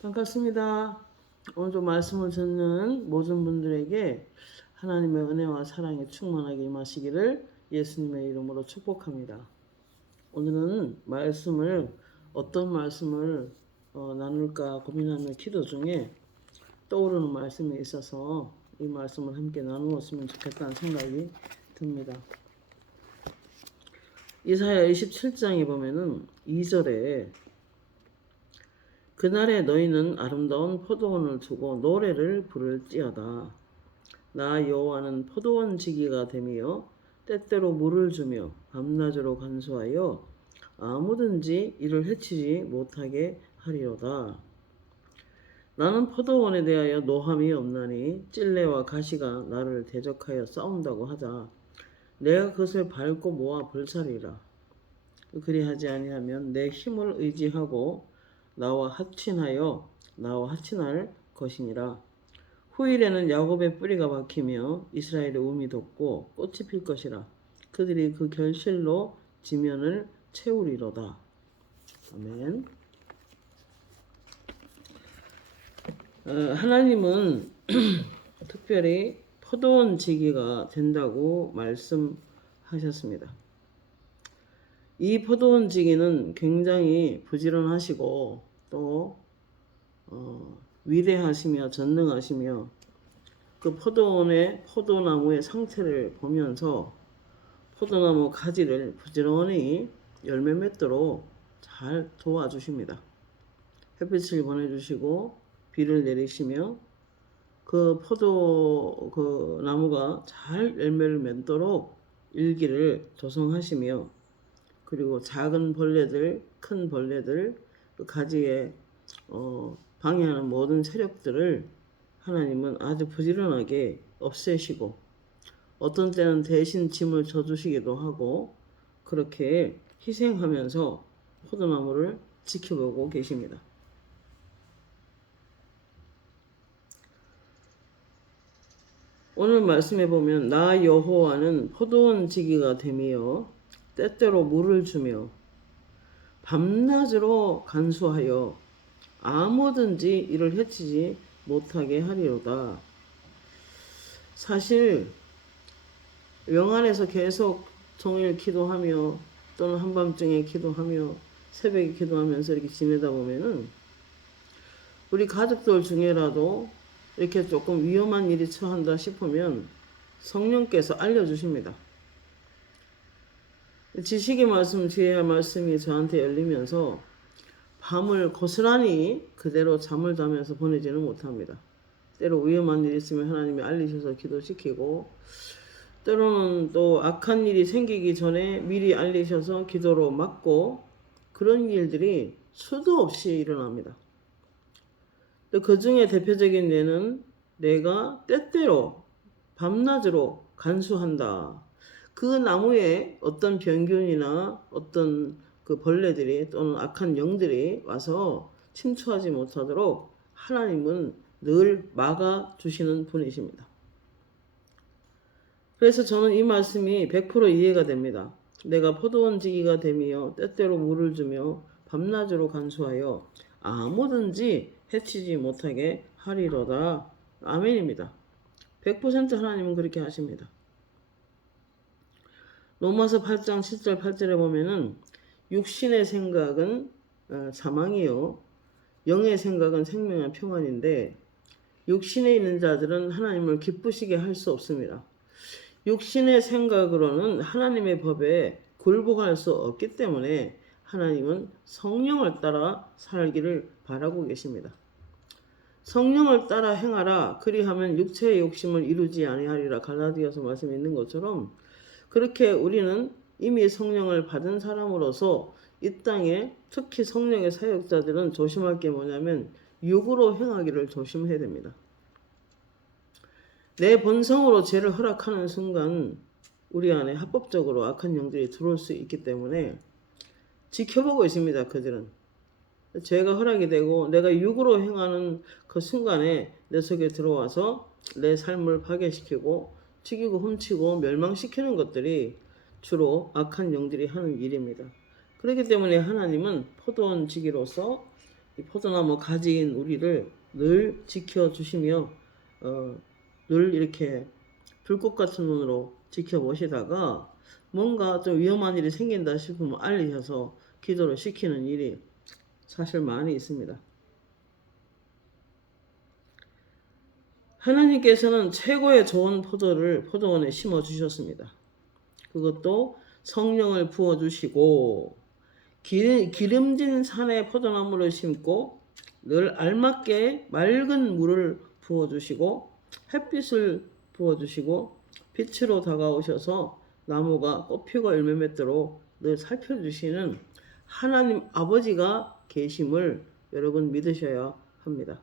반갑습니다. 오늘도 말씀을 듣는 모든 분들에게 하나님의 은혜와 사랑이 충만하게 임하시기를 예수님의 이름으로 축복합니다. 오늘은 어떤 말씀을 나눌까 고민하는 기도 중에 떠오르는 말씀이 있어서 이 말씀을 함께 나누었으면 좋겠다는 생각이 듭니다. 이사야 27장에 보면은 2절에 그날에 너희는 아름다운 포도원을 두고 노래를 부를지어다. 나 여호와는 포도원 지기가 되며 때때로 물을 주며 밤낮으로 간수하여 아무든지 이를 해치지 못하게 하리로다. 나는 포도원에 대하여 노함이 없나니 찔레와 가시가 나를 대적하여 싸운다고 하자. 내가 그것을 밟고 모아 불살이라. 그리하지 아니하면 내 힘을 의지하고 나와 하친할 것이니라. 후일에는 야곱의 뿌리가 박히며 이스라엘의 움이 돋고 꽃이 필 것이라. 그들이 그 결실로 지면을 채우리로다. 아멘. 하나님은 특별히 포도원 지기가 된다고 말씀하셨습니다. 이 포도원 지기는 굉장히 부지런하시고 또 위대하시며 전능하시며 그 포도원의 포도나무의 상태를 보면서 포도나무 가지를 부지런히 열매 맺도록 잘 도와주십니다. 햇빛을 보내주시고 비를 내리시며 그 나무가 잘 열매를 맺도록 일기를 조성하시며 그리고 작은 벌레들, 큰 벌레들, 그 가지에 방해하는 모든 세력들을 하나님은 아주 부지런하게 없애시고 어떤 때는 대신 짐을 져주시기도 하고 그렇게 희생하면서 포도나무를 지켜보고 계십니다. 오늘 말씀해 보면 나 여호와는 포도원 지기가 되며 때때로 물을 주며 밤낮으로 간수하여 아무든지 이를 해치지 못하게 하리로다. 사실 영안에서 계속 종일 기도하며 또는 한밤중에 기도하며 새벽에 기도하면서 이렇게 지내다 보면은 우리 가족들 중에라도 이렇게 조금 위험한 일이 처한다 싶으면 성령께서 알려주십니다. 지식의 말씀, 지혜의 말씀이 저한테 열리면서 밤을 고스란히 그대로 잠을 자면서 보내지는 못합니다. 때로 위험한 일이 있으면 하나님이 알리셔서 기도시키고 때로는 또 악한 일이 생기기 전에 미리 알리셔서 기도로 막고 그런 일들이 수도 없이 일어납니다. 그 중에 대표적인 예는 내가 때때로 밤낮으로 간수한다. 그 나무에 어떤 병균이나 어떤 그 벌레들이 또는 악한 영들이 와서 침투하지 못하도록 하나님은 늘 막아주시는 분이십니다. 그래서 저는 이 말씀이 100% 이해가 됩니다. 내가 포도원 지기가 되며 때때로 물을 주며 밤낮으로 간수하여 아무든지 해치지 못하게 하리로다. 아멘입니다. 100% 하나님은 그렇게 하십니다. 로마서 8장 7절 8절에 보면은 육신의 생각은 사망이요 영의 생각은 생명과 평안인데 육신에 있는 자들은 하나님을 기쁘시게 할 수 없습니다. 육신의 생각으로는 하나님의 법에 굴복할 수 없기 때문에 하나님은 성령을 따라 살기를 바라고 계십니다. 성령을 따라 행하라 그리하면 육체의 욕심을 이루지 아니하리라 갈라디아서 말씀이 있는 것처럼 그렇게 우리는 이미 성령을 받은 사람으로서 이 땅에 특히 성령의 사역자들은 조심할 게 뭐냐면 육으로 행하기를 조심해야 됩니다. 내 본성으로 죄를 허락하는 순간 우리 안에 합법적으로 악한 영들이 들어올 수 있기 때문에 지켜보고 있습니다. 그들은. 죄가 허락이 되고 내가 육으로 행하는 그 순간에 내 속에 들어와서 내 삶을 파괴시키고 튀기고 훔치고 멸망시키는 것들이 주로 악한 영들이 하는 일입니다. 그렇기 때문에 하나님은 포도원 지기로서 이 포도나무 가지인 우리를 늘 지켜주시며 늘 이렇게 불꽃 같은 눈으로 지켜보시다가 뭔가 좀 위험한 일이 생긴다 싶으면 알리셔서 기도를 시키는 일이 사실 많이 있습니다. 하나님께서는 최고의 좋은 포도를 포도원에 심어 주셨습니다. 그것도 성령을 부어 주시고 기름진 산에 포도나무를 심고 늘 알맞게 맑은 물을 부어 주시고 햇빛을 부어 주시고 빛으로 다가오셔서 나무가 꽃피고 열매 맺도록 늘 살펴주시는 하나님 아버지가 계심을 여러분 믿으셔야 합니다.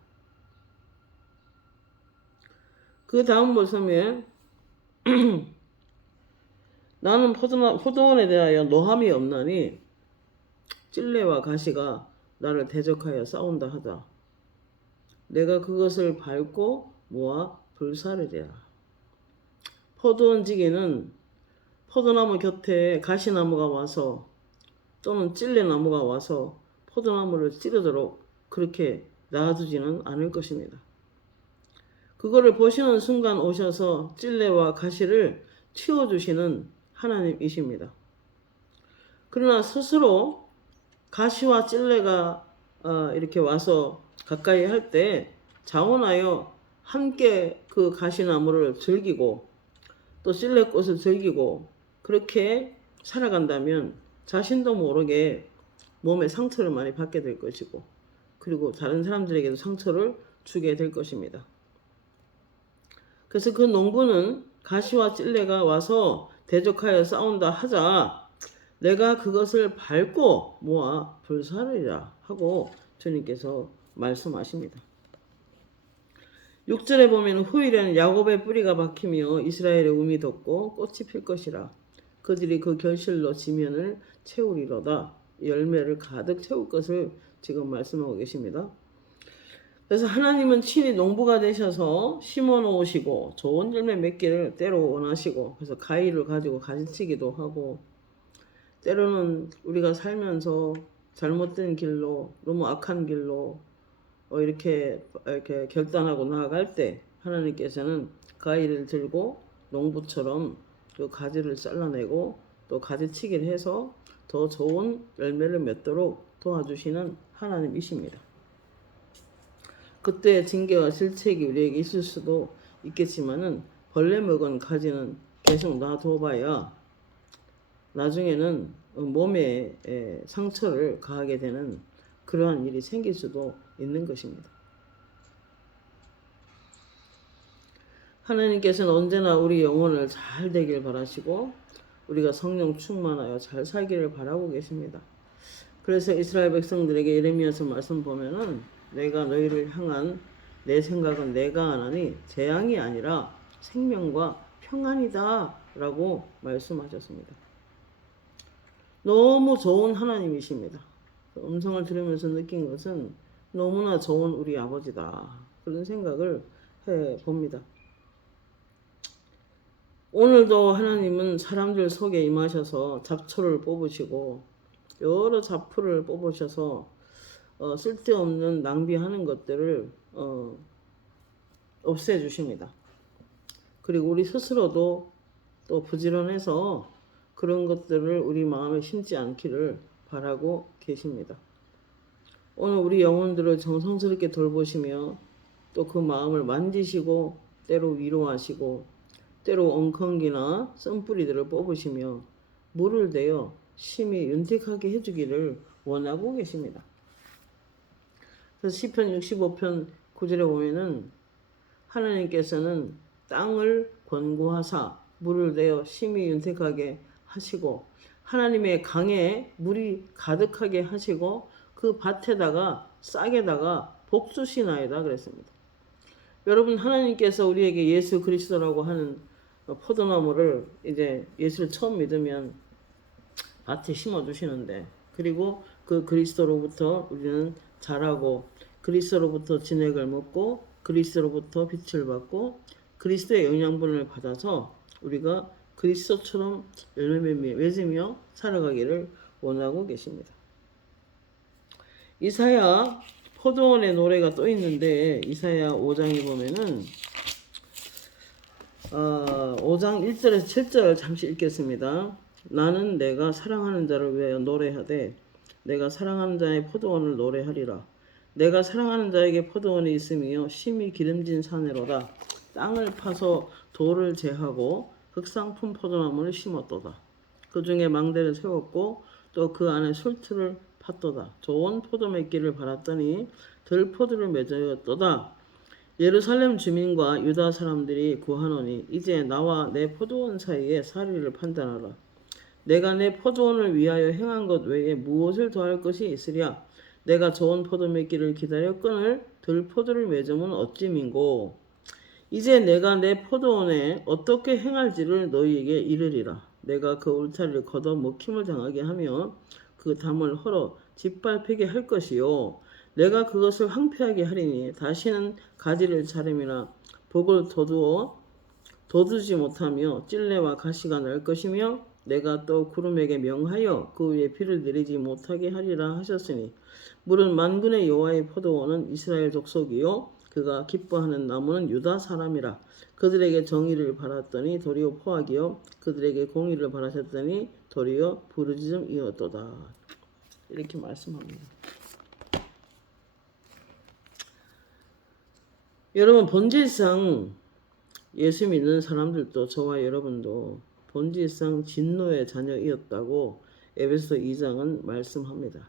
그 다음 말씀에 나는 포도원에 대하여 노함이 없나니 찔레와 가시가 나를 대적하여 싸운다 하다. 내가 그것을 밟고 모아 불사르리라. 포도원지기는 포도나무 곁에 가시나무가 와서 또는 찔레나무가 와서 포도나무를 찌르도록 그렇게 놔두지는 않을 것입니다. 그거를 보시는 순간 오셔서 찔레와 가시를 치워주시는 하나님이십니다. 그러나 스스로 가시와 찔레가 이렇게 와서 가까이 할 때 자원하여 함께 그 가시나무를 즐기고 또 찔레꽃을 즐기고 그렇게 살아간다면 자신도 모르게 몸에 상처를 많이 받게 될 것이고 그리고 다른 사람들에게도 상처를 주게 될 것입니다. 그래서 그 농부는 가시와 찔레가 와서 대적하여 싸운다 하자 내가 그것을 밟고 모아 불사르리라 하고 주님께서 말씀하십니다. 6절에 보면 후일에는 야곱의 뿌리가 박히며 이스라엘의 움이 돋고 꽃이 필 것이라. 그들이 그 결실로 지면을 채우리로다. 열매를 가득 채울 것을 지금 말씀하고 계십니다. 그래서 하나님은 친히 농부가 되셔서 심어 놓으시고 좋은 열매 맺기를 때로 원하시고 그래서 가위를 가지고 가지치기도 하고 때로는 우리가 살면서 잘못된 길로 너무 악한 길로 이렇게 결단하고 나아갈 때 하나님께서는 가위를 들고 농부처럼 그 가지를 잘라내고 또 가지치기를 해서 더 좋은 열매를 맺도록 도와주시는 하나님이십니다. 그때 징계와 질책이 우리에게 있을 수도 있겠지만은 벌레 먹은 가지는 계속 놔둬봐야 나중에는 몸에 상처를 가하게 되는 그러한 일이 생길 수도 있는 것입니다. 하나님께서는 언제나 우리 영혼을 잘 되길 바라시고 우리가 성령 충만하여 잘 살기를 바라고 계십니다. 그래서 이스라엘 백성들에게 예레미야서 말씀 보면은 내가 너희를 향한 내 생각은 내가 하나니 재앙이 아니라 생명과 평안이다 라고 말씀하셨습니다. 너무 좋은 하나님이십니다. 음성을 들으면서 느낀 것은 너무나 좋은 우리 아버지다. 그런 생각을 해봅니다. 오늘도 하나님은 사람들 속에 임하셔서 잡초를 뽑으시고 여러 잡초를 뽑으셔서 쓸데없는 낭비하는 것들을 없애주십니다. 그리고 우리 스스로도 또 부지런해서 그런 것들을 우리 마음에 심지 않기를 바라고 계십니다. 오늘 우리 영혼들을 정성스럽게 돌보시며 또 그 마음을 만지시고 때로 위로하시고 때로 엉컹기나 쓴뿌리들을 뽑으시며 물을 대어 심히 윤택하게 해주기를 원하고 계십니다. 그래서 시편 65편 9절에 보면은 하나님께서는 땅을 권고하사 물을 대어 심히 윤택하게 하시고 하나님의 강에 물이 가득하게 하시고 그 밭에다가 싹에다가 복수시나이다 그랬습니다. 여러분 하나님께서 우리에게 예수 그리스도라고 하는 포도나무를 이제 예수를 처음 믿으면 밭에 심어 주시는데 그리고 그 그리스도로부터 우리는 자라고 그리스도로부터 진액을 먹고 그리스도로부터 빛을 받고 그리스도의 영양분을 받아서 우리가 그리스도처럼 열매 맺으며 살아가기를 원하고 계십니다. 이사야 포도원의 노래가 또 있는데 이사야 5장에 보면은 5장 1절에서 7절 잠시 읽겠습니다. 나는 내가 사랑하는 자를 위하여 노래하되 내가 사랑하는 자의 포도원을 노래하리라. 내가 사랑하는 자에게 포도원이 있으며 심히 기름진 산에로다. 땅을 파서 돌을 제하고 흑상품 포도나무를 심었도다. 그 중에 망대를 세웠고 또 그 안에 술틀을 팠도다. 좋은 포도 맺기를 바랐더니 들포도를 맺었도다. 예루살렘 주민과 유다 사람들이 구하노니 이제 나와 내 포도원 사이에 사리를 판단하라. 내가 내 포도원을 위하여 행한 것 외에 무엇을 더할 것이 있으랴. 내가 좋은 포도 맺기를 기다려 끈을 들포도를 맺으면 어찌민고. 이제 내가 내 포도원에 어떻게 행할지를 너희에게 이르리라. 내가 그 울타리를 걷어 먹힘을 당하게 하며 그 담을 헐어 짓밟히게 할 것이요. 내가 그것을 황폐하게 하리니 다시는 가지를 자름이나 복을 돋우지 못하며 찔레와 가시가 날 것이며 내가 또 구름에게 명하여 그 위에 비를 내리지 못하게 하리라 하셨으니 물은 만군의 여호와의 포도원은 이스라엘 족속이요 그가 기뻐하는 나무는 유다 사람이라. 그들에게 정의를 바랐더니 도리어 포악이요 그들에게 공의를 바라셨더니 도리어 부르짖음이었도다. 이렇게 말씀합니다. 여러분, 본질상 예수 믿는 사람들도 저와 여러분도 본질상 진노의 자녀이었다고 에베소 2장은 말씀합니다.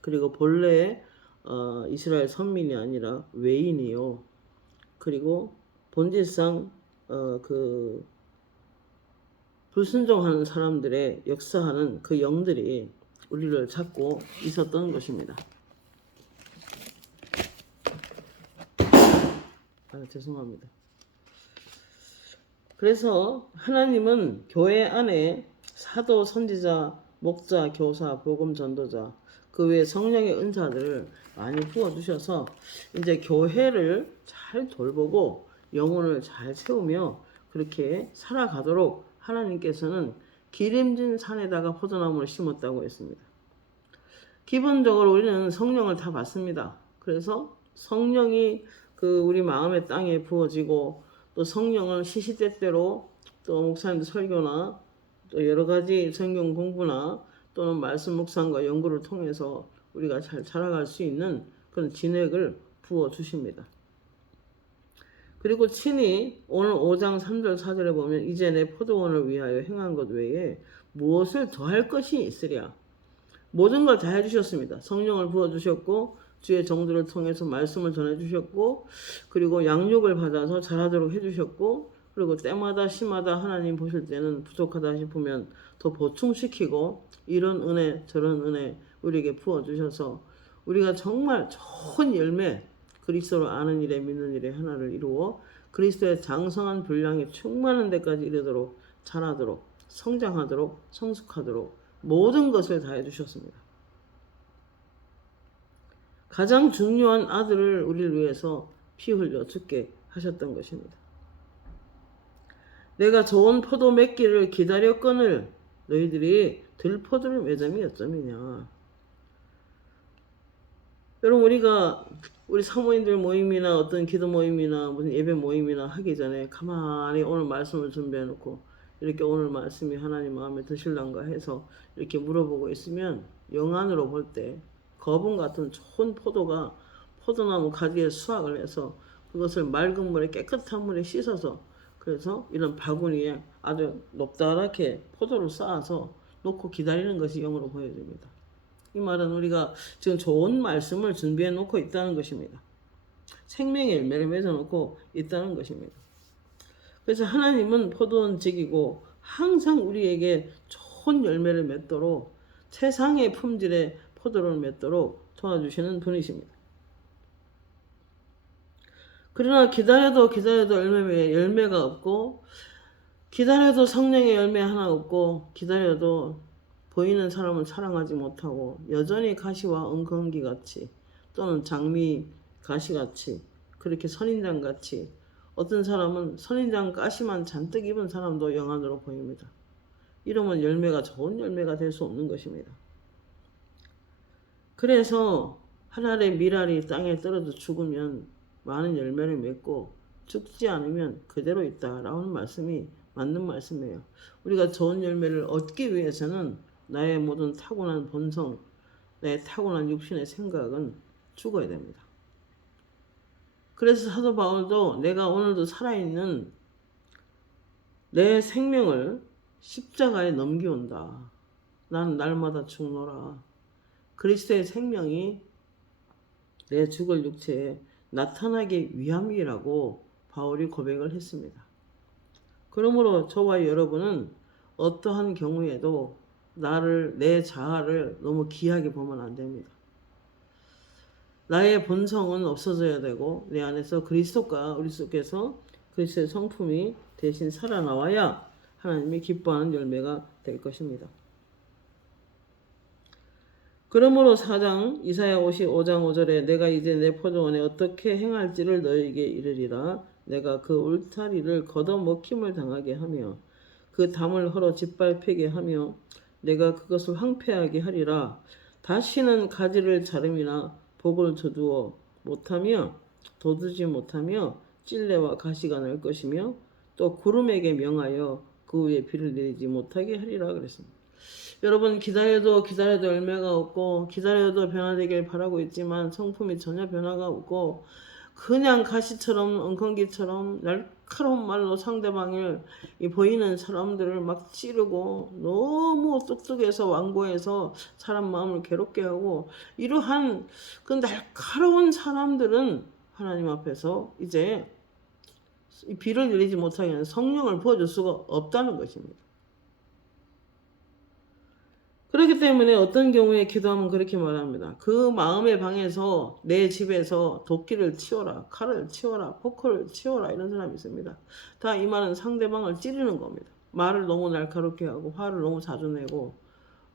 그리고 본래 이스라엘 선민이 아니라 외인이요. 그리고 본질상 그 불순종하는 사람들의 역사하는 그 영들이 우리를 잡고 있었던 것입니다. 죄송합니다. 그래서 하나님은 교회 안에 사도, 선지자, 목자, 교사, 복음 전도자 그 외에 성령의 은사들을 많이 부어주셔서 이제 교회를 잘 돌보고 영혼을 잘 세우며 그렇게 살아가도록 하나님께서는 기름진 산에다가 포도나무를 심었다고 했습니다. 기본적으로 우리는 성령을 다 받습니다. 그래서 성령이 그 우리 마음의 땅에 부어지고 또 성령을 시시때때로 또 목사님들 설교나 또 여러 가지 성경 공부나 또는 말씀 묵상과 연구를 통해서 우리가 잘 자라갈 수 있는 그런 진액을 부어 주십니다. 그리고 친히 오늘 5장 3절 4절에 보면 이제 내 포도원을 위하여 행한 것 외에 무엇을 더할 것이 있으랴. 모든 걸 다 해주셨습니다. 성령을 부어주셨고 주의 정도를 통해서 말씀을 전해주셨고 그리고 양육을 받아서 잘하도록 해주셨고 그리고 때마다 시마다 하나님 보실 때는 부족하다 싶으면 더 보충시키고 이런 은혜 저런 은혜 우리에게 부어주셔서 우리가 정말 좋은 열매 그리스도를 아는 일에 믿는 일에 하나를 이루어 그리스도의 장성한 분량이 충만한 데까지 이르도록 자라도록 성장하도록 성숙하도록 모든 것을 다 해주셨습니다. 가장 중요한 아들을 우리를 위해서 피 흘려 죽게 하셨던 것입니다. 내가 좋은 포도 맺기를 기다렸거늘 너희들이 들포도를 맺음이 어쩌미냐. 여러분 우리 사모님들 모임이나 어떤 기도 모임이나 무슨 예배 모임이나 하기 전에 가만히 오늘 말씀을 준비해 놓고 이렇게 오늘 말씀이 하나님 마음에 드실란가 해서 이렇게 물어보고 있으면 영안으로 볼 때 거분 같은 좋은 포도가 포도나무 가지에 수확을 해서 그것을 맑은 물에 깨끗한 물에 씻어서 그래서 이런 바구니에 아주 높다랗게 포도를 쌓아서 놓고 기다리는 것이 영으로 보여집니다. 이 말은 우리가 지금 좋은 말씀을 준비해 놓고 있다는 것입니다. 생명의 열매를 맺어 놓고 있다는 것입니다. 그래서 하나님은 포도원직이고 항상 우리에게 좋은 열매를 맺도록 세상의 품질의 포도를 맺도록 도와주시는 분이십니다. 그러나 기다려도 열매가 없고 기다려도 성령의 열매 하나 없고 기다려도 보이는 사람을 사랑하지 못하고 여전히 가시와 엉겅기같이 또는 장미 가시같이 그렇게 선인장같이 어떤 사람은 선인장 가시만 잔뜩 입은 사람도 영안으로 보입니다. 이러면 열매가 좋은 열매가 될 수 없는 것입니다. 그래서 한 알의 밀알이 땅에 떨어져 죽으면 많은 열매를 맺고 죽지 않으면 그대로 있다라는 말씀이 맞는 말씀이에요. 우리가 좋은 열매를 얻기 위해서는 나의 모든 타고난 본성, 내 타고난 육신의 생각은 죽어야 됩니다. 그래서 사도 바울도 내가 오늘도 살아있는 내 생명을 십자가에 넘겨온다. 나는 날마다 죽노라. 그리스도의 생명이 내 죽을 육체에 나타나기 위함이라고 바울이 고백을 했습니다. 그러므로 저와 여러분은 어떠한 경우에도 내 자아를 너무 귀하게 보면 안 됩니다. 나의 본성은 없어져야 되고 내 안에서 그리스도가 우리 속에서 그리스도의 성품이 대신 살아나와야 하나님이 기뻐하는 열매가 될 것입니다. 그러므로 이사야 55장 5절에 내가 이제 내 포도원에 어떻게 행할지를 너에게 이르리라. 내가 그 울타리를 걷어먹힘을 당하게 하며 그 담을 헐어 짓밟히게 하며 내가 그것을 황폐하게 하리라. 다시는 가지를 자름이나 복을 돋우지 못하며 찔레와 가시가 날 것이며 또 구름에게 명하여 그 위에 비를 내리지 못하게 하리라 그랬습니다. 여러분 기다려도 열매가 없고 기다려도 변화되길 바라고 있지만 성품이 전혀 변화가 없고 그냥 가시처럼 엉겅기처럼 날카로운 말로 상대방을 보이는 사람들을 막 찌르고 너무 똑똑해서 완고해서 사람 마음을 괴롭게 하고 이러한 그 날카로운 사람들은 하나님 앞에서 이제 비를 내리지 못하게 하는 성령을 부어줄 수가 없다는 것입니다. 그렇기 때문에 어떤 경우에 기도하면 그렇게 말합니다. 그 마음의 방에서 내 집에서 도끼를 치워라, 칼을 치워라, 포크를 치워라 이런 사람이 있습니다. 다 이 말은 상대방을 찌르는 겁니다. 말을 너무 날카롭게 하고 화를 너무 자주 내고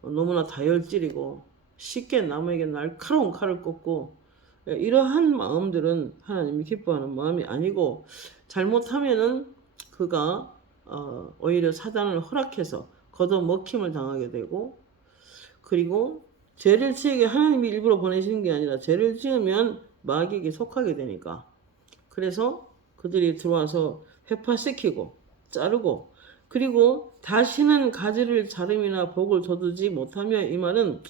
너무나 다혈질이고 쉽게 남에게 날카로운 칼을 꽂고 이러한 마음들은 하나님이 기뻐하는 마음이 아니고 잘못하면은 그가 오히려 사단을 허락해서 걷어먹힘을 당하게 되고 그리고 죄를 지으게 하나님이 일부러 보내시는 게 아니라 죄를 지으면 마귀에게 속하게 되니까 그래서 그들이 들어와서 회파시키고 자르고 그리고 다시는 가지를 자름이나 복을 돋우지 못하며 이 말은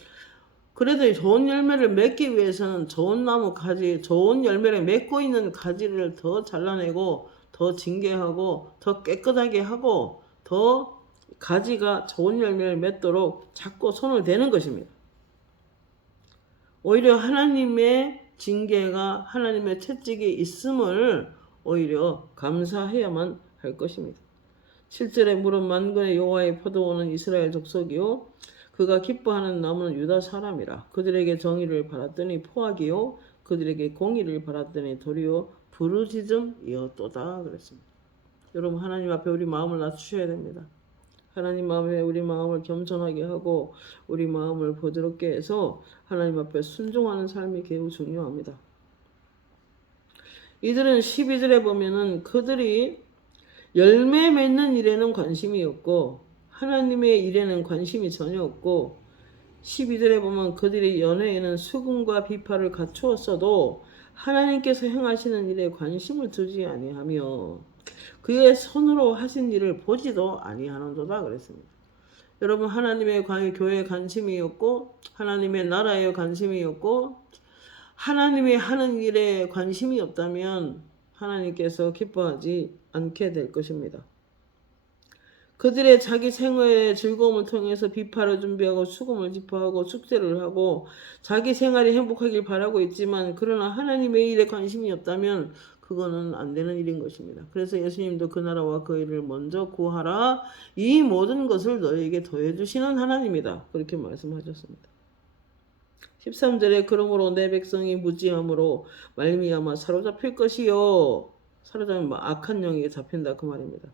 그래도 좋은 열매를 맺기 위해서는 좋은 나무 가지, 좋은 열매를 맺고 있는 가지를 더 잘라내고 더 징계하고 더 깨끗하게 하고 더 가지가 좋은 열매를 맺도록 자꾸 손을 대는 것입니다. 오히려 하나님의 징계가 하나님의 채찍이 있음을 오히려 감사해야만 할 것입니다. 7절에 물은 만군의 여호와의 포도원은 이스라엘 족속이요 그가 기뻐하는 나무는 유다 사람이라. 그들에게 정의를 바랐더니 포악이요 그들에게 공의를 바랐더니 도리요 부르짖음이었도다 그랬습니다. 여러분 하나님 앞에 우리 마음을 낮추셔야 됩니다. 하나님 앞에 우리 마음을 겸손하게 하고 우리 마음을 부드럽게 해서 하나님 앞에 순종하는 삶이 매우 중요합니다. 이들은 12절에 보면은 그들이 열매 맺는 일에는 관심이 없고 하나님의 일에는 관심이 전혀 없고 12절에 보면 그들이 연회에는 수금과 비파를 갖추었어도 하나님께서 행하시는 일에 관심을 두지 아니하며 그의 손으로 하신 일을 보지도 아니하는도다 그랬습니다. 여러분 하나님의 교회에 관심이 없고 하나님의 나라에 관심이 없고 하나님의 하는 일에 관심이 없다면 하나님께서 기뻐하지 않게 될 것입니다. 그들의 자기 생활의 즐거움을 통해서 비파를 준비하고 수금을 집어하고 축제를 하고 자기 생활이 행복하길 바라고 있지만 그러나 하나님의 일에 관심이 없다면 그거는 안 되는 일인 것입니다. 그래서 예수님도 그 나라와 그 일을 먼저 구하라. 이 모든 것을 너희에게 더해주시는 하나님이다. 그렇게 말씀하셨습니다. 13절에 그러므로 내 백성이 무지함으로 말미암아 사로잡힐 것이요. 사로잡히면 악한 영에게 잡힌다 그 말입니다.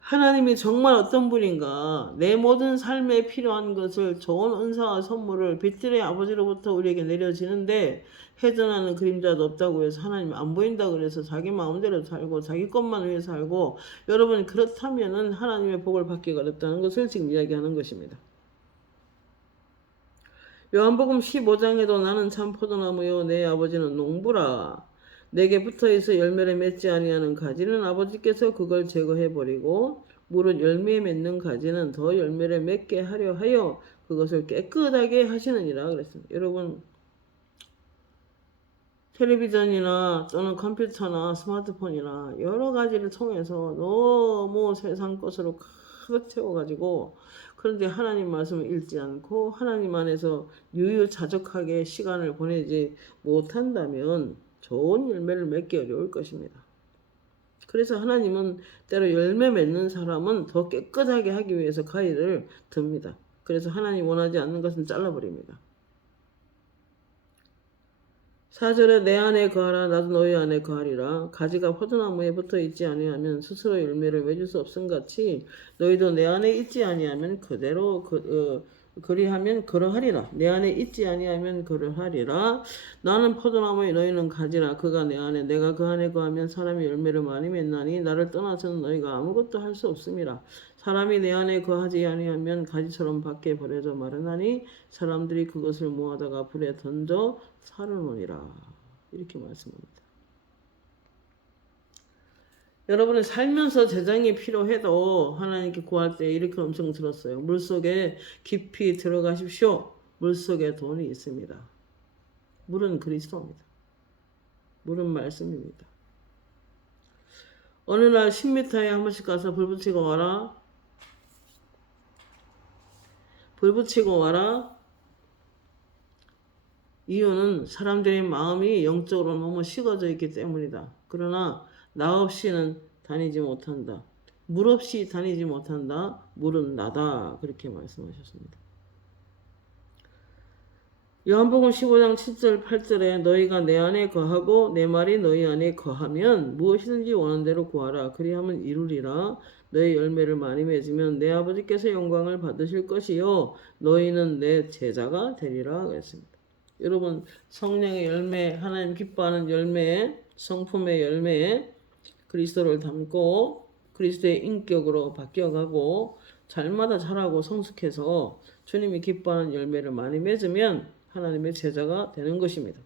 하나님이 정말 어떤 분인가 내 모든 삶에 필요한 것을 좋은 은사와 선물을 빛들의 아버지로부터 우리에게 내려지는데 회전하는 그림자도 없다고 해서 하나님이 안 보인다고 그래서 자기 마음대로 살고 자기 것만 위해 살고 여러분 그렇다면은 하나님의 복을 받기가 어렵다는 것을 지금 이야기하는 것입니다. 요한복음 15장에도 나는 참 포도나무요 내 아버지는 농부라. 내게 붙어있어 열매를 맺지 아니하는 가지는 아버지께서 그걸 제거해 버리고 무릇 열매 맺는 가지는 더 열매를 맺게 하려 하여 그것을 깨끗하게 하시느니라 그랬습니다. 여러분, 텔레비전이나 또는 컴퓨터나 스마트폰이나 여러 가지를 통해서 너무 세상 것으로 가득 채워가지고, 그런데 하나님 말씀을 읽지 않고 하나님 안에서 유유자적하게 시간을 보내지 못한다면 좋은 열매를 맺기 어려울 것입니다. 그래서 하나님은 때로 열매 맺는 사람은 더 깨끗하게 하기 위해서 가위를 듭니다. 그래서 하나님 원하지 않는 것은 잘라버립니다. 4절에 내 안에 거하라 나도 너희 안에 거하리라. 가지가 포도나무에 붙어 있지 아니하면 스스로 열매를 맺을 수 없음같이 너희도 내 안에 있지 아니하면 그대로 그리하면 그러하리라. 내 안에 있지 아니하면 그러하리라. 나는 포도나무에 너희는 가지라. 그가 내 안에 내가 그 안에 거하면 사람이 열매를 많이 맺나니 나를 떠나서는 너희가 아무것도 할 수 없음이라. 사람이 내 안에 거하지 아니하면 가지처럼 밖에 버려져 마르나니 사람들이 그것을 모아다가 불에 던져 사르노니라. 이렇게 말씀합니다. 여러분은 살면서 재정이 필요해도 하나님께 구할 때 이렇게 엄청 들었어요. 물속에 깊이 들어가십시오. 물속에 돈이 있습니다. 물은 그리스도입니다. 물은 말씀입니다. 어느 날 10m에 한 번씩 가서 불 붙이고 와라. 불 붙이고 와라. 이유는 사람들의 마음이 영적으로 너무 식어져 있기 때문이다. 그러나 나 없이는 다니지 못한다. 물 없이 다니지 못한다. 물은 나다. 그렇게 말씀하셨습니다. 요한복음 15장 7절 8절에 너희가 내 안에 거하고 내 말이 너희 안에 거하면 무엇이든지 원하는 대로 구하라. 그리하면 이루리라. 너희 열매를 많이 맺으면 내 아버지께서 영광을 받으실 것이요 너희는 내 제자가 되리라 그랬습니다. 여러분, 성령의 열매, 하나님 기뻐하는 열매, 성품의 열매, 그리스도를 닮고 그리스도의 인격으로 바뀌어가고 잘마다 자라고 성숙해서 주님이 기뻐하는 열매를 많이 맺으면 하나님의 제자가 되는 것입니다.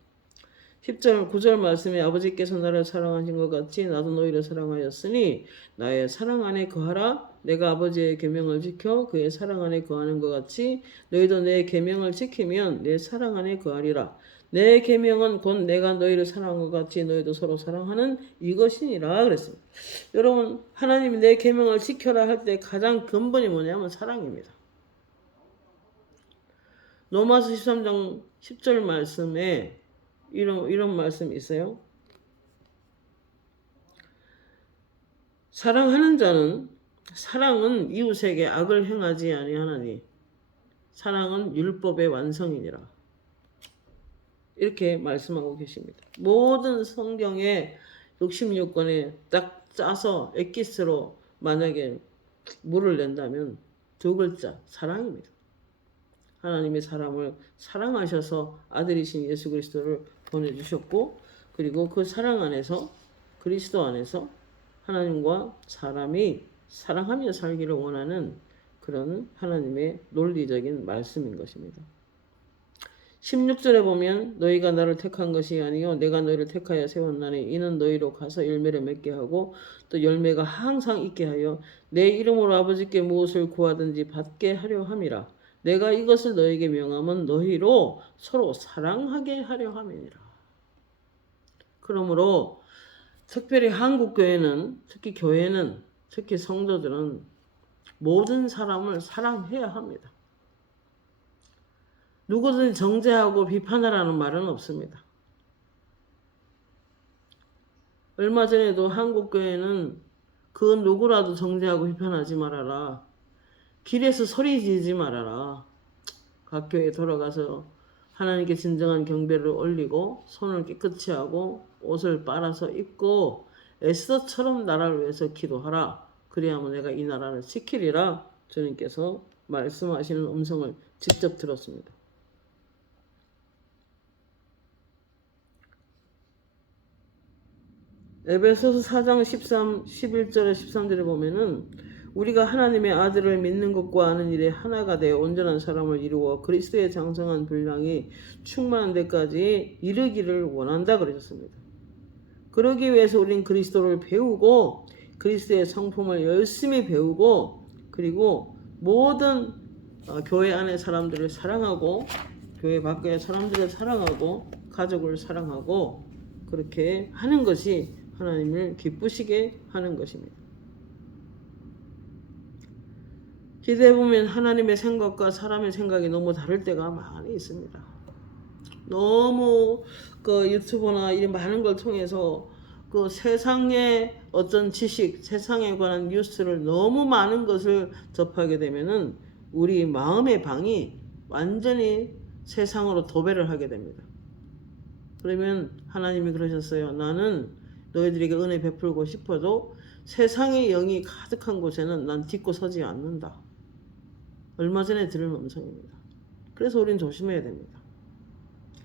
10절 9절 말씀에 아버지께서 나를 사랑하신 것 같이 나도 너희를 사랑하였으니 나의 사랑 안에 거하라. 내가 아버지의 계명을 지켜 그의 사랑 안에 거하는 것 같이 너희도 내 계명을 지키면 내 사랑 안에 거하리라. 내 계명은 곧 내가 너희를 사랑한 것 같이 너희도 서로 사랑하는 이것이니라 그랬습니다. 여러분, 하나님이 내 계명을 지켜라 할 때 가장 근본이 뭐냐면 사랑입니다. 로마서 13장 10절 말씀에 이런 말씀이 있어요. 사랑은 이웃에게 악을 행하지 아니하나니 사랑은 율법의 완성이니라. 이렇게 말씀하고 계십니다. 모든 성경의 66권에 딱 짜서 엑기스로 만약에 물을 낸다면 두 글자 사랑입니다. 하나님이 사람을 사랑하셔서 아들이신 예수 그리스도를 보내주셨고, 그리고 그 사랑 안에서 그리스도 안에서 하나님과 사람이 사랑하며 살기를 원하는 그런 하나님의 논리적인 말씀인 것입니다. 16절에 보면 너희가 나를 택한 것이 아니요 내가 너희를 택하여 세웠나니 이는 너희로 가서 열매를 맺게 하고 또 열매가 항상 있게 하여 내 이름으로 아버지께 무엇을 구하든지 받게 하려 함이라. 내가 이것을 너희에게 명함은 너희로 서로 사랑하게 하려 함이니라. 그러므로 특별히 한국교회는, 특히 교회는, 특히 성도들은 모든 사람을 사랑해야 합니다. 누구든지 정죄하고 비판하라는 말은 없습니다. 얼마 전에도 한국교회는 그 누구라도 정죄하고 비판하지 말아라. 길에서 소리 지르지 말아라. 각 교회에 돌아가서 하나님께 진정한 경배를 올리고 손을 깨끗이 하고 옷을 빨아서 입고 에스더처럼 나라를 위해서 기도하라. 그래야만 내가 이 나라를 지키리라. 주님께서 말씀하시는 음성을 직접 들었습니다. 에베소서 4장 11절에 13절에 보면은 우리가 하나님의 아들을 믿는 것과 아는 일에 하나가 되어 온전한 사람을 이루어 그리스도의 장성한 분량이 충만한 데까지 이르기를 원한다 그러셨습니다. 그러기 위해서 우린 그리스도를 배우고 그리스도의 성품을 열심히 배우고 그리고 모든 교회 안의 사람들을 사랑하고 교회 밖의 사람들을 사랑하고 가족을 사랑하고 그렇게 하는 것이 하나님을 기쁘시게 하는 것입니다. 기도해 보면 하나님의 생각과 사람의 생각이 너무 다를 때가 많이 있습니다. 너무 그 유튜브나 이런 많은 걸 통해서 그 세상의 어떤 지식, 세상에 관한 뉴스를 너무 많은 것을 접하게 되면은 우리 마음의 방이 완전히 세상으로 도배를 하게 됩니다. 그러면 하나님이 그러셨어요. 나는 너희들에게 은혜 베풀고 싶어도 세상의 영이 가득한 곳에는 난 딛고 서지 않는다. 얼마 전에 들은 음성입니다. 그래서 우린 조심해야 됩니다.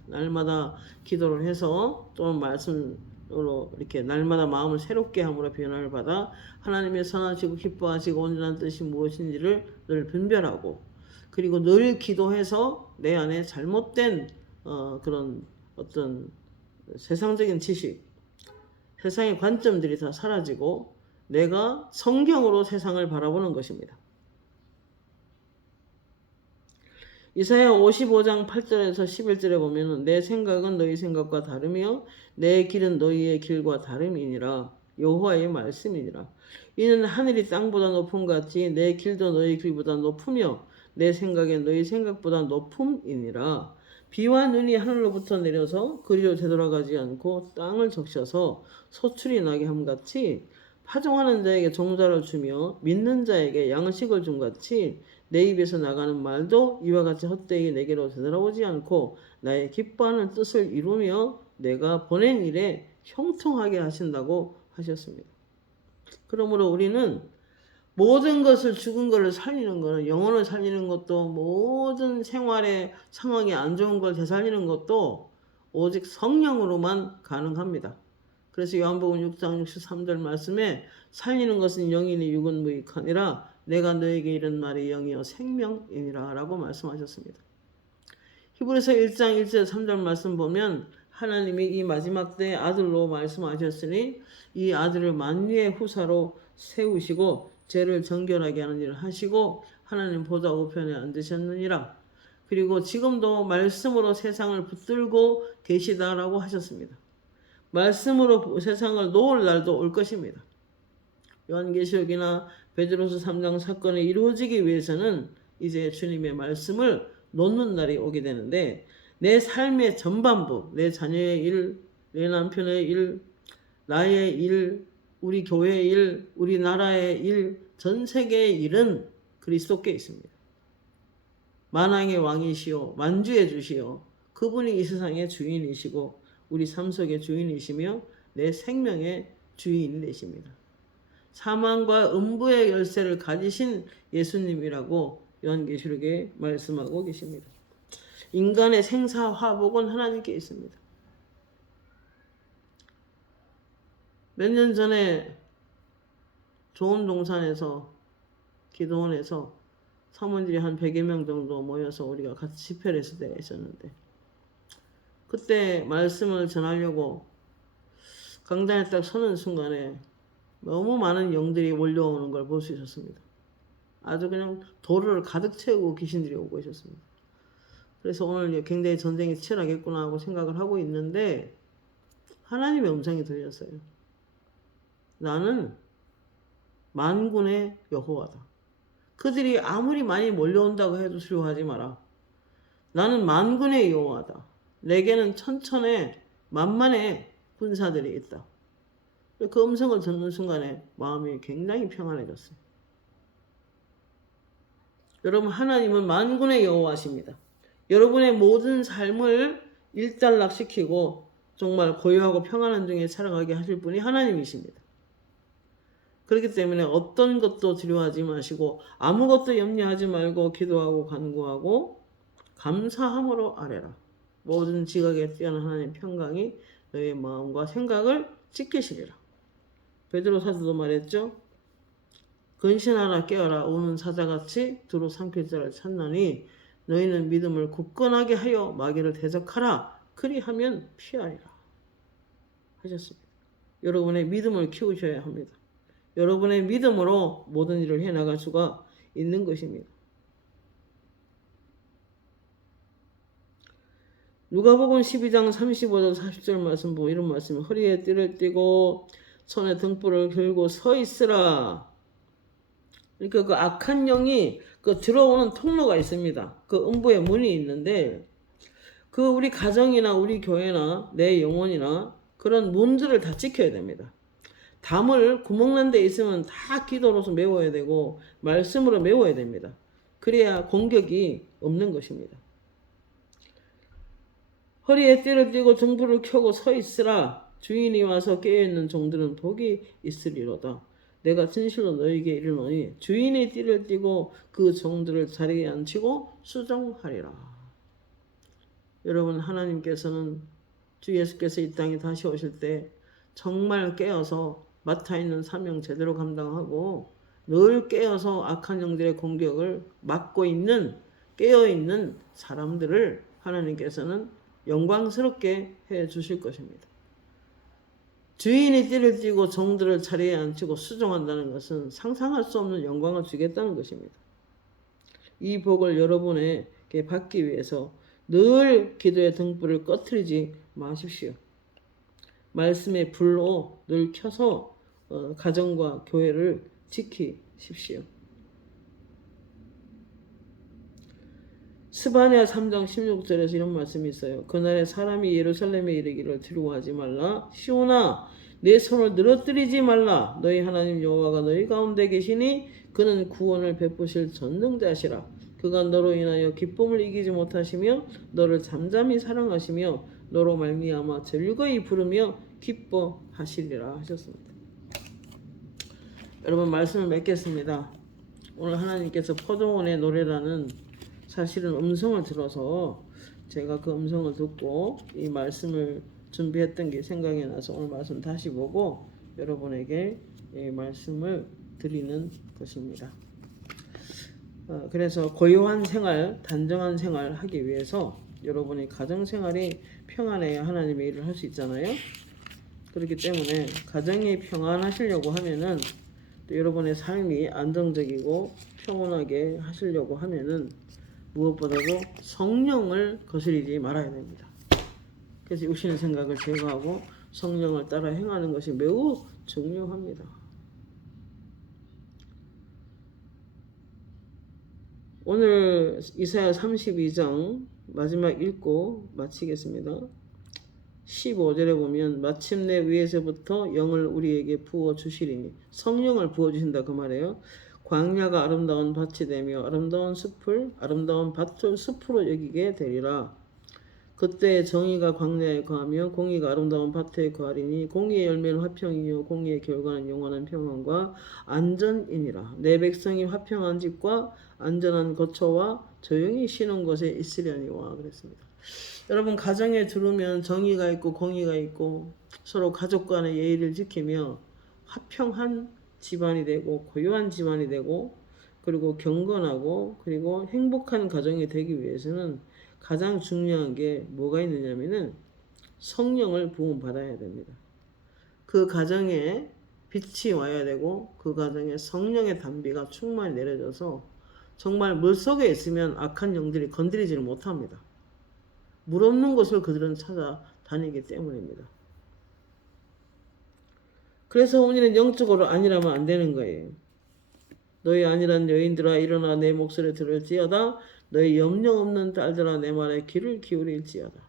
날마다 기도를 해서 또 말씀으로 이렇게 날마다 마음을 새롭게 함으로 변화를 받아 하나님의 선하시고 기뻐하시고 온전한 뜻이 무엇인지를 늘 분별하고 그리고 늘 기도해서 내 안에 잘못된 그런 어떤 세상적인 지식, 세상의 관점들이 다 사라지고 내가 성경으로 세상을 바라보는 것입니다. 이사야 55장 8절에서 11절에 보면 내 생각은 너희 생각과 다르며 내 길은 너희의 길과 다름이니라. 여호와의 말씀이니라. 이는 하늘이 땅보다 높음 같이 내 길도 너희 길보다 높으며 내 생각은 너희 생각보다 높음이니라. 비와 눈이 하늘로부터 내려서 그리로 되돌아가지 않고 땅을 적셔서 소출이 나게 함같이 파종하는 자에게 종자를 주며 믿는 자에게 양식을 줌같이 내 입에서 나가는 말도 이와 같이 헛되이 내게로 되돌아오지 않고 나의 기뻐하는 뜻을 이루며 내가 보낸 일에 형통하게 하신다고 하셨습니다. 그러므로 우리는 모든 것을 죽은 것을 살리는 것은 영혼을 살리는 것도 모든 생활의 상황이 안 좋은 걸 되살리는 것도 오직 성령으로만 가능합니다. 그래서 요한복음 6장 63절 말씀에 살리는 것은 영이니 육은 무익하니라 내가 너에게 이른 말이 영이요 생명이니라 라고 말씀하셨습니다. 히브리서 1장 1절 3절 말씀 보면 하나님이 이 마지막 때의 아들로 말씀하셨으니 이 아들을 만유의 후사로 세우시고 죄를 정결하게 하는 일을 하시고 하나님 보좌 우편에 앉으셨느니라. 그리고 지금도 말씀으로 세상을 붙들고 계시다라고 하셨습니다. 말씀으로 세상을 놓을 날도 올 것입니다. 요한계시록이나 베드로서 3장 사건이 이루어지기 위해서는 이제 주님의 말씀을 놓는 날이 오게 되는데 내 삶의 전반부, 내 자녀의 일, 내 남편의 일, 나의 일, 우리 교회의 일, 우리 나라의 일, 전 세계의 일은 그리스도께 있습니다. 만왕의 왕이시오, 만주의 주시오. 그분이 이 세상의 주인이시고 우리 삶 속의 주인이시며 내 생명의 주인이 되십니다. 사망과 음부의 열쇠를 가지신 예수님이라고 요한계시록에 말씀하고 계십니다. 인간의 생사화복은 하나님께 있습니다. 몇 년 전에 조원동산에서 기도원에서 사모님들이 한 100여 명 정도 모여서 우리가 같이 집회를 했을 때가 있었는데 그때 말씀을 전하려고 강단에 딱 서는 순간에 너무 많은 영들이 몰려오는 걸 볼 수 있었습니다. 아주 그냥 도로를 가득 채우고 귀신들이 오고 있었습니다. 그래서 오늘 굉장히 전쟁이 치열하겠구나 하고 생각을 하고 있는데 하나님의 음성이 들렸어요. 나는 만군의 여호와다. 그들이 아무리 많이 몰려온다고 해도 두려워하지 마라. 나는 만군의 여호와다. 내게는 천천의 만만의 군사들이 있다. 그 음성을 듣는 순간에 마음이 굉장히 평안해졌어요. 여러분, 하나님은 만군의 여호와십니다. 여러분의 모든 삶을 일단락시키고 정말 고요하고 평안한 중에 살아가게 하실 분이 하나님이십니다. 그렇기 때문에 어떤 것도 두려워하지 마시고 아무것도 염려하지 말고 기도하고 간구하고 감사함으로 아뢰라. 모든 지각에 뛰어난 하나님의 평강이 너의 마음과 생각을 지키시리라. 베드로 사도도 말했죠. 근신하라 깨어라 우는 사자같이 두루 삼킬 자를 찾나니 너희는 믿음을 굳건하게 하여 마귀를 대적하라. 그리하면 피하리라 하셨습니다. 여러분의 믿음을 키우셔야 합니다. 여러분의 믿음으로 모든 일을 해나갈 수가 있는 것입니다. 누가복음 12장 35절 40절 말씀 보면 이런 말씀이 허리에 띠를 띠고 손에 등불을 들고 서 있으라. 그러니까 그 악한 영이 그 들어오는 통로가 있습니다. 그 음부의 문이 있는데 그 우리 가정이나 우리 교회나 내 영혼이나 그런 문들을 다 지켜야 됩니다. 담을 구멍난 데 있으면 다 기도로서 메워야 되고 말씀으로 메워야 됩니다. 그래야 공격이 없는 것입니다. 허리에 띠를 띠고 등불을 켜고 서 있으라. 주인이 와서 깨어있는 종들은 복이 있으리로다. 내가 진실로 너희에게 이르노니 주인이 띠를 띠고 그 종들을 자리에 앉히고 수정하리라. 여러분, 하나님께서는 주 예수께서 이 땅에 다시 오실 때 정말 깨어서 맡아있는 사명 제대로 감당하고 늘 깨어서 악한 영들의 공격을 막고 있는 깨어있는 사람들을 하나님께서는 영광스럽게 해 주실 것입니다. 주인이 띠를 띠고 종들을 자리에 앉히고 수종한다는 것은 상상할 수 없는 영광을 주겠다는 것입니다. 이 복을 여러분에게 받기 위해서 늘 기도의 등불을 꺼트리지 마십시오. 말씀의 불로 늘 켜서 가정과 교회를 지키십시오. 스바냐 3장 16절에서 이런 말씀이 있어요. 그날에 사람이 예루살렘에 이르기를 두려워하지 말라. 시온아 내 손을 늘어뜨리지 말라. 너희 하나님 여호와가 너희 가운데 계시니 그는 구원을 베푸실 전능자시라. 그가 너로 인하여 기쁨을 이기지 못하시며 너를 잠잠히 사랑하시며 너로 말미암아 즐거이 부르며 기뻐하시리라 하셨습니다. 여러분, 말씀을 맺겠습니다. 오늘 하나님께서 포도원의 노래라는 사실은 음성을 들어서 제가 그 음성을 듣고 이 말씀을 준비했던 게 생각이 나서 오늘 말씀 다시 보고 여러분에게 이 말씀을 드리는 것입니다. 그래서 고요한 생활, 단정한 생활 하기 위해서 여러분의 가정생활이 평안해야 하나님의 일을 할 수 있잖아요. 그렇기 때문에 가정이 평안하시려고 하면은 또 여러분의 삶이 안정적이고 평온하게 하시려고 하면은 무엇보다도 성령을 거스르지 말아야 됩니다. 그래서 육신의 생각을 제거하고 성령을 따라 행하는 것이 매우 중요합니다. 오늘 이사야 32장 마지막 읽고 마치겠습니다. 15절에 보면 마침내 위에서부터 영을 우리에게 부어주시리니 성령을 부어주신다 그 말이에요. 광야가 아름다운 밭이 되며 아름다운 숲을 아름다운 밭을 숲으로 여기게 되리라. 그때 정의가 광야에 거하며 공의가 아름다운 밭에 거하리니 공의의 열매는 화평이요 공의의 결과는 영원한 평안과 안전이니라. 내 백성이 화평한 집과 안전한 거처와 조용히 쉬는 곳에 있으려니와 그랬습니다. 여러분, 가정에 들어오면 정의가 있고 공의가 있고 서로 가족 간의 예의를 지키며 화평한 집안이 되고 고요한 집안이 되고 그리고 경건하고 그리고 행복한 가정이 되기 위해서는 가장 중요한 게 뭐가 있느냐면은 성령을 부음 받아야 됩니다. 그 가정에 빛이 와야 되고 그 가정에 성령의 단비가 충만히 내려져서 정말 물속에 있으면 악한 영들이 건드리지를 못합니다. 물 없는 곳을 그들은 찾아다니기 때문입니다. 그래서 우리는 영적으로 안일하면 안 되는 거예요. 너희 안일한 여인들아 일어나 내 목소리를 들을지어다. 너희 염려 없는 딸들아 내 말에 귀를 기울일지어다.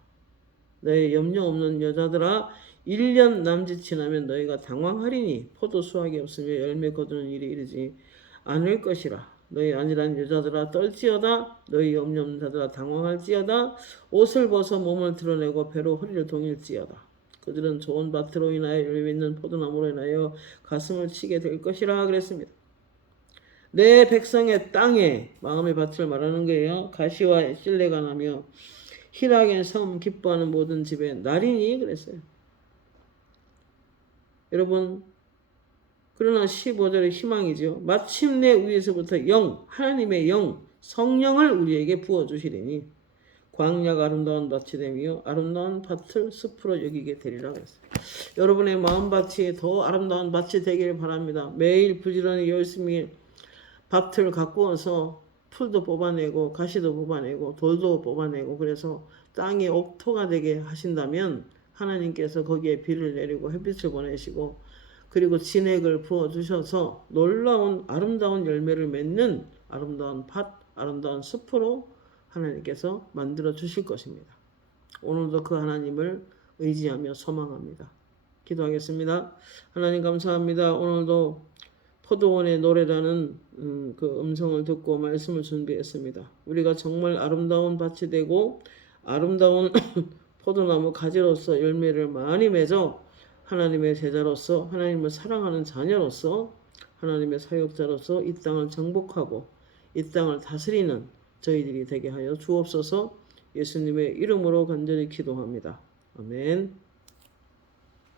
너희 염려 없는 여자들아 1년 남짓 지나면 너희가 당황하리니 포도 수확이 없으며 열매 거두는 일이 이르지 않을 것이라. 너희 안일한 여자들아 떨지어다. 너희 염려 없는 자들아 당황할지어다. 옷을 벗어 몸을 드러내고 배로 허리를 동일지어다. 그들은 좋은 밭으로 인하여 열매 있는 포도나무로 인하여 가슴을 치게 될 것이라 그랬습니다. 내 백성의 땅에 마음의 밭을 말하는 거예요. 가시와 실내가 나며 희락의 섬 기뻐하는 모든 집에 날이니 그랬어요. 여러분, 그러나 15절의 희망이죠. 마침내 위에서부터 영, 하나님의 영, 성령을 우리에게 부어주시리니 광야가 아름다운 밭이 되며 아름다운 밭을 숲으로 여기게 되리라 그랬어요. 여러분의 마음밭이 더 아름다운 밭이 되기를 바랍니다. 매일 부지런히 열심히 밭을 가꾸어서 풀도 뽑아내고 가시도 뽑아내고 돌도 뽑아내고 그래서 땅이 옥토가 되게 하신다면 하나님께서 거기에 비를 내리고 햇빛을 보내시고 그리고 진액을 부어주셔서 놀라운 아름다운 열매를 맺는 아름다운 밭, 아름다운 숲으로 하나님께서 만들어 주실 것입니다. 오늘도 그 하나님을 의지하며 소망합니다. 기도하겠습니다. 하나님 감사합니다. 오늘도 포도원의 노래라는 그 음성을 듣고 말씀을 준비했습니다. 우리가 정말 아름다운 밭이 되고 아름다운 포도나무 가지로서 열매를 많이 맺어 하나님의 제자로서 하나님을 사랑하는 자녀로서 하나님의 사역자로서 이 땅을 정복하고 이 땅을 다스리는 저희들이 되게 하여 주옵소서. 예수님의 이름으로 간절히 기도합니다. 아멘.